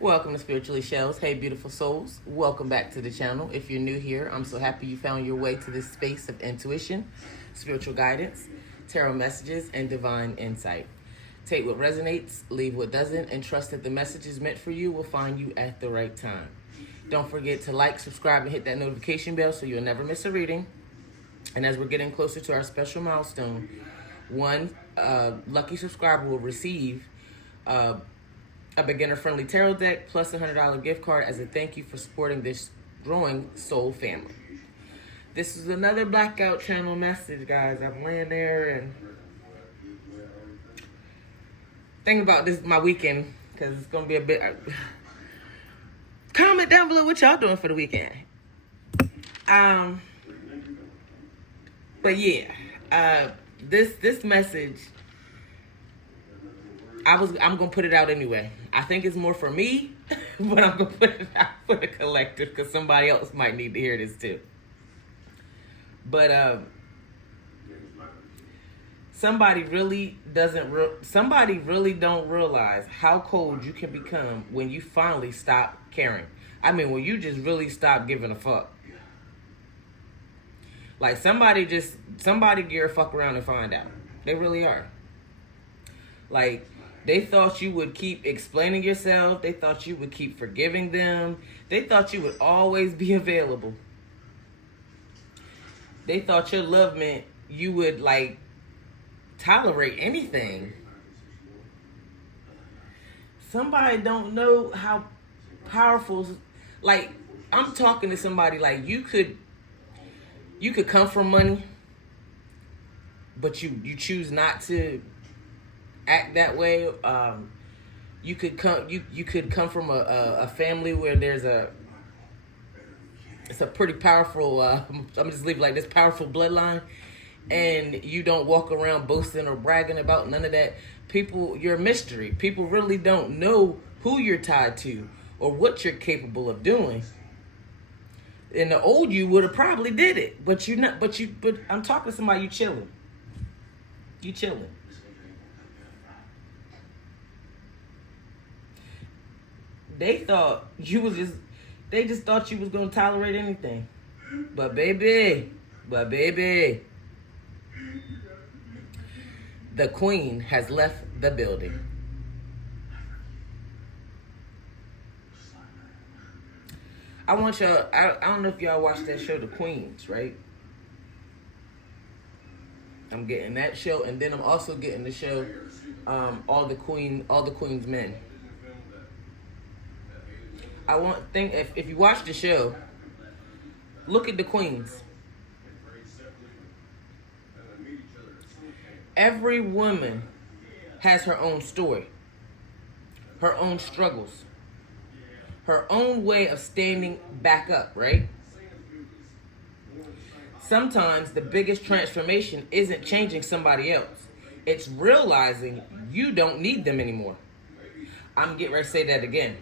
Welcome to Spiritually Shellz. Hey, beautiful souls. Welcome back to the channel. If you're new here, I'm so happy you found your way to this space of intuition, spiritual guidance, tarot messages, and divine insight. Take what resonates, leave what doesn't, and trust that the messages meant for you will find you at the right time. Don't forget to like, subscribe, and hit that notification bell so you'll never miss a reading. And as we're getting closer to our special milestone, one lucky subscriber will receive a beginner-friendly tarot deck plus a $100 gift card as a thank you for supporting this growing soul family. This is another blackout channel message, guys. I'm laying there and thinking about this my weekend because it's gonna be a bit. Comment down below what y'all doing for the weekend. But yeah, this message. I'm gonna put it out anyway. I think it's more for me, but I'm gonna put it out for the collective because somebody else might need to hear this too. But somebody really don't realize how cold you can become when you finally stop caring. I mean, when you just really stop giving a fuck. Like somebody gear fuck around and find out. They really are. Like, they thought you would keep explaining yourself. They thought you would keep forgiving them. They thought you would always be available. They thought your love meant you would, like, tolerate anything. Somebody don't know how powerful, like, I'm talking to somebody like you could come from money, but you choose not to act that way. You could come from a family where it's a pretty powerful I'm just leave it like this, powerful bloodline, and you don't walk around boasting or bragging about none of that. People, you're a mystery. People really don't know who you're tied to or what you're capable of doing. And the old you would have probably did it, but you're not. But I'm talking to somebody. You chilling. They thought they just thought you was gonna tolerate anything. But baby, the queen has left the building. I want y'all, I don't know if y'all watched that show, The Queens, right? I'm getting that show, and then I'm also getting the show, All the Queen's Men. If you watch the show, look at the queens. Every woman has her own story, her own struggles, her own way of standing back up, right? Sometimes the biggest transformation isn't changing somebody else. It's realizing you don't need them anymore. I'm getting ready to say that again.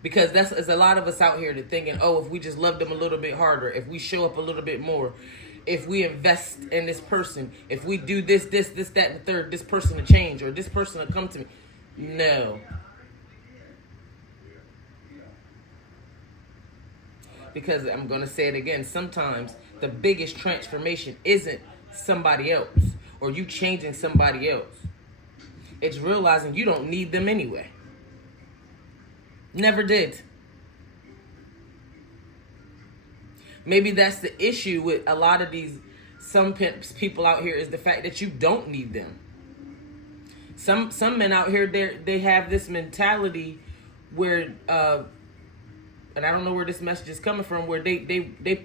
Because there's a lot of us out here that thinking, oh, if we just love them a little bit harder, if we show up a little bit more, if we invest in this person, if we do this, that, and the third, this person will change, or this person will come to me. No. Because I'm going to say it again, sometimes the biggest transformation isn't somebody else or you changing somebody else. It's realizing you don't need them anyway. Never did. Maybe that's the issue with a lot of some people out here is the fact that you don't need them. Some men out here, they have this mentality where, and I don't know where this message is coming from, where they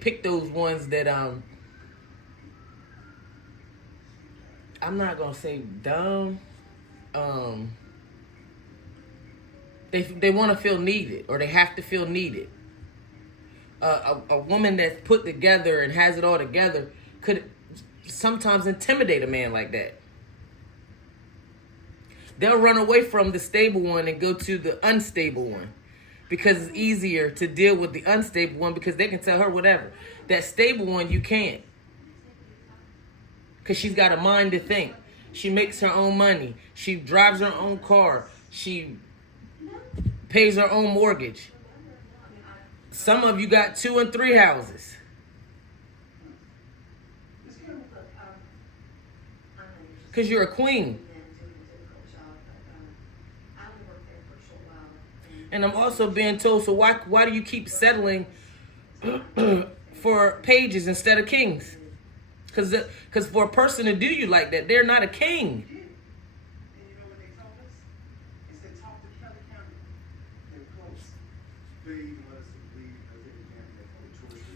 pick those ones that, I'm not going to say dumb, they want to feel needed, or they have to feel needed. A woman that's put together and has it all together could sometimes intimidate a man like that. They'll run away from the stable one and go to the unstable one because it's easier to deal with the unstable one because they can tell her whatever. That stable one, you can't. Because she's got a mind to think. She makes her own money. She drives her own car. She pays her own mortgage. Some of you got 2 and 3 houses. Because you're a queen. And I'm also being told, so why do you keep settling for pages instead of kings? Because for a person to do you like that, they're not a king.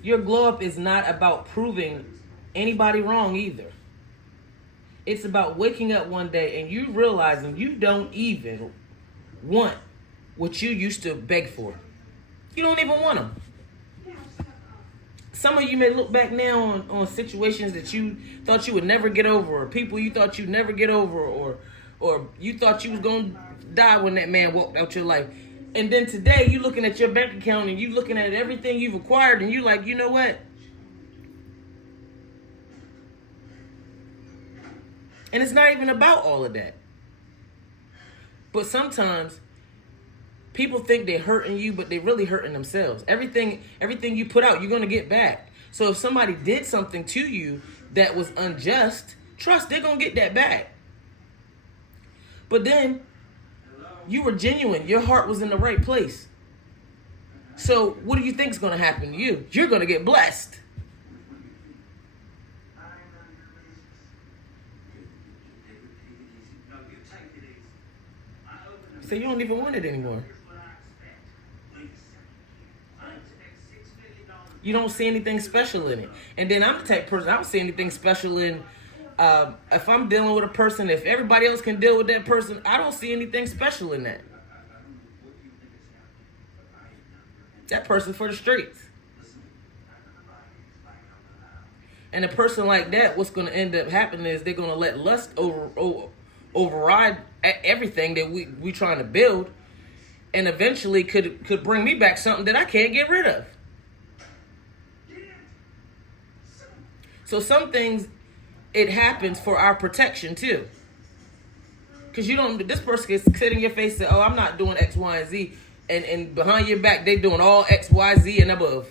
Your glow up is not about proving anybody wrong either. It's about waking up one day and you realizing you don't even want what you used to beg for. You don't even want them. Some of you may look back now on situations that you thought you would never get over, or people you thought you'd never get over, or you thought you was going to die when that man walked out your life. And then today you looking at your bank account and you looking at everything you've acquired and you like, you know what? And it's not even about all of that. But sometimes people think they're hurting you, but they're really hurting themselves. Everything you put out, you're going to get back. So if somebody did something to you that was unjust, trust they're going to get that back. But then you were genuine. Your heart was in the right place. So what do you think is going to happen to you? You're going to get blessed. So you don't even want it anymore. You don't see anything special in it. And then I'm the type of person, I don't see anything special in, if I'm dealing with a person, if everybody else can deal with that person, I don't see anything special in that. That person's for the streets. And a person like that, what's going to end up happening is they're going to let lust override everything that we trying to build, and eventually could bring me back something that I can't get rid of. So some things, it happens for our protection too. Because this person can sit in your face and say, oh, I'm not doing X, Y, and Z. And behind your back, they doing all X, Y, Z and above.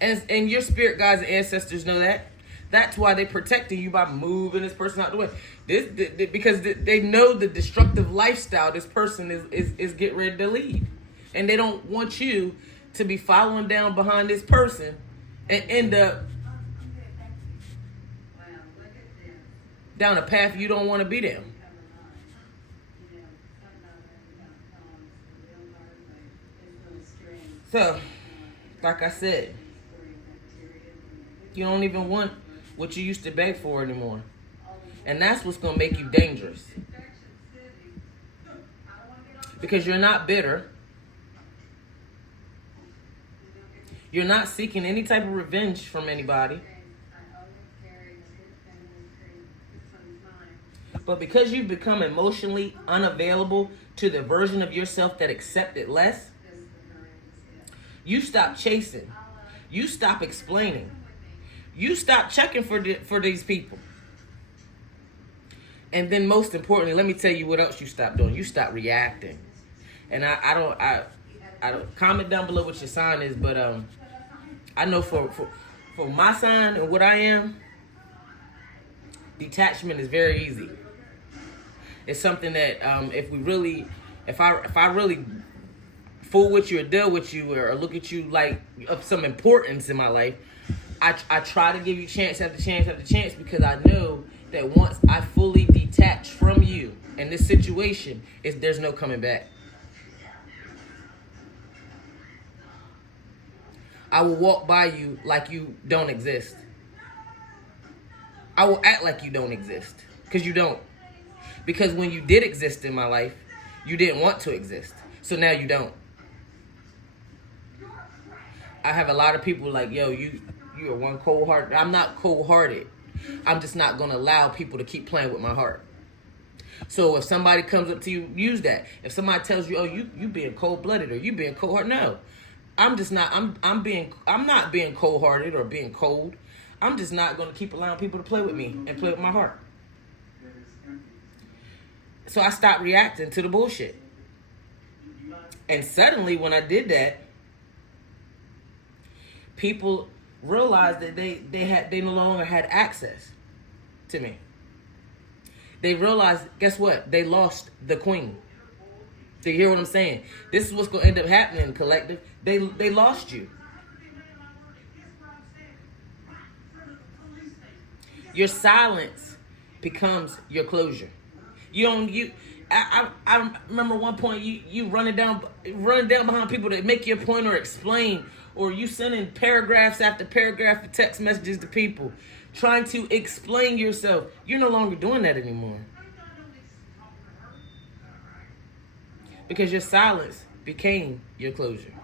And your spirit guides and ancestors know that. That's why they're protecting you by moving this person out the way. Because they know the destructive lifestyle this person is getting ready to lead. And they don't want you to be following down behind this person and end up down a path you don't want to be down. So, like I said, you don't even want what you used to beg for anymore. And that's what's going to make you dangerous. Because you're not bitter. You're not seeking any type of revenge from anybody. But because you've become emotionally unavailable to the version of yourself that accepted less, you stop chasing. You stop explaining. You stop checking for these people. And then most importantly, let me tell you what else you stop doing. You stop reacting. And I don't comment down below what your sign is, but I know for my sign and what I am, detachment is very easy. It's something that if I really fool with you or deal with you or look at you like of some importance in my life, I try to give you chance after chance after chance, because I know that once I fully detach from you in this situation, there's no coming back. I will walk by you like you don't exist. I will act like you don't exist, because you don't. Because when you did exist in my life, you didn't want to exist. So now you don't. I have a lot of people like, yo, you are one cold-hearted. I'm not cold-hearted. I'm just not going to allow people to keep playing with my heart. So if somebody comes up to you, use that. If somebody tells you, oh, you being cold-blooded or you being cold-hearted, no. I'm just not, I'm not being cold-hearted or being cold. I'm just not going to keep allowing people to play with me and play with my heart. So I stopped reacting to the bullshit. And suddenly when I did that, people realized that they no longer had access to me. They realized, guess what? They lost the queen. Do you hear what I'm saying? This is what's going to end up happening, collective. They lost you. Your silence becomes your closure. I remember one point you running down behind people that make your point or explain, or you sending paragraphs after paragraph of text messages to people trying to explain yourself. You're no longer doing that anymore. Because your silence became your closure.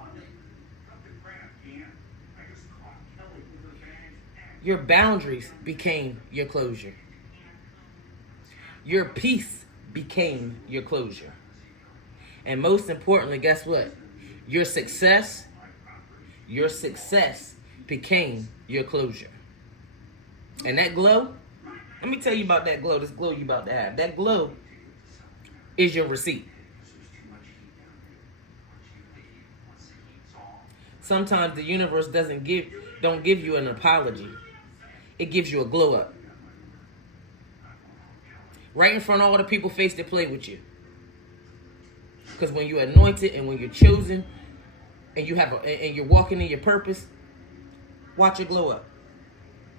Your boundaries became your closure. Your peace became your closure. And most importantly, guess what? Your success became your closure. And that glow, let me tell you about that glow, this glow you about to have. That glow is your receipt. Sometimes the universe don't give you an apology. It gives you a glow up. Right in front of all the people face that play with you. Because when you're anointed and when you're chosen and and you're walking in your purpose, watch it glow up.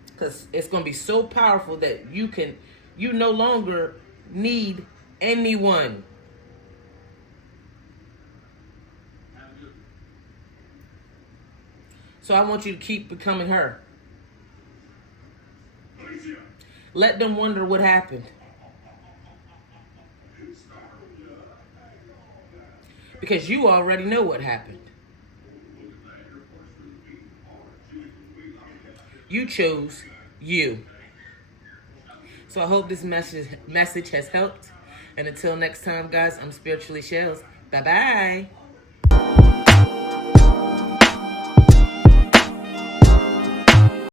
Because it's going to be so powerful that you no longer need anyone. So I want you to keep becoming her. Let them wonder what happened. Because you already know what happened. You chose you. So I hope this message has helped. And until next time, guys, I'm Spiritually Shellz. Bye-bye.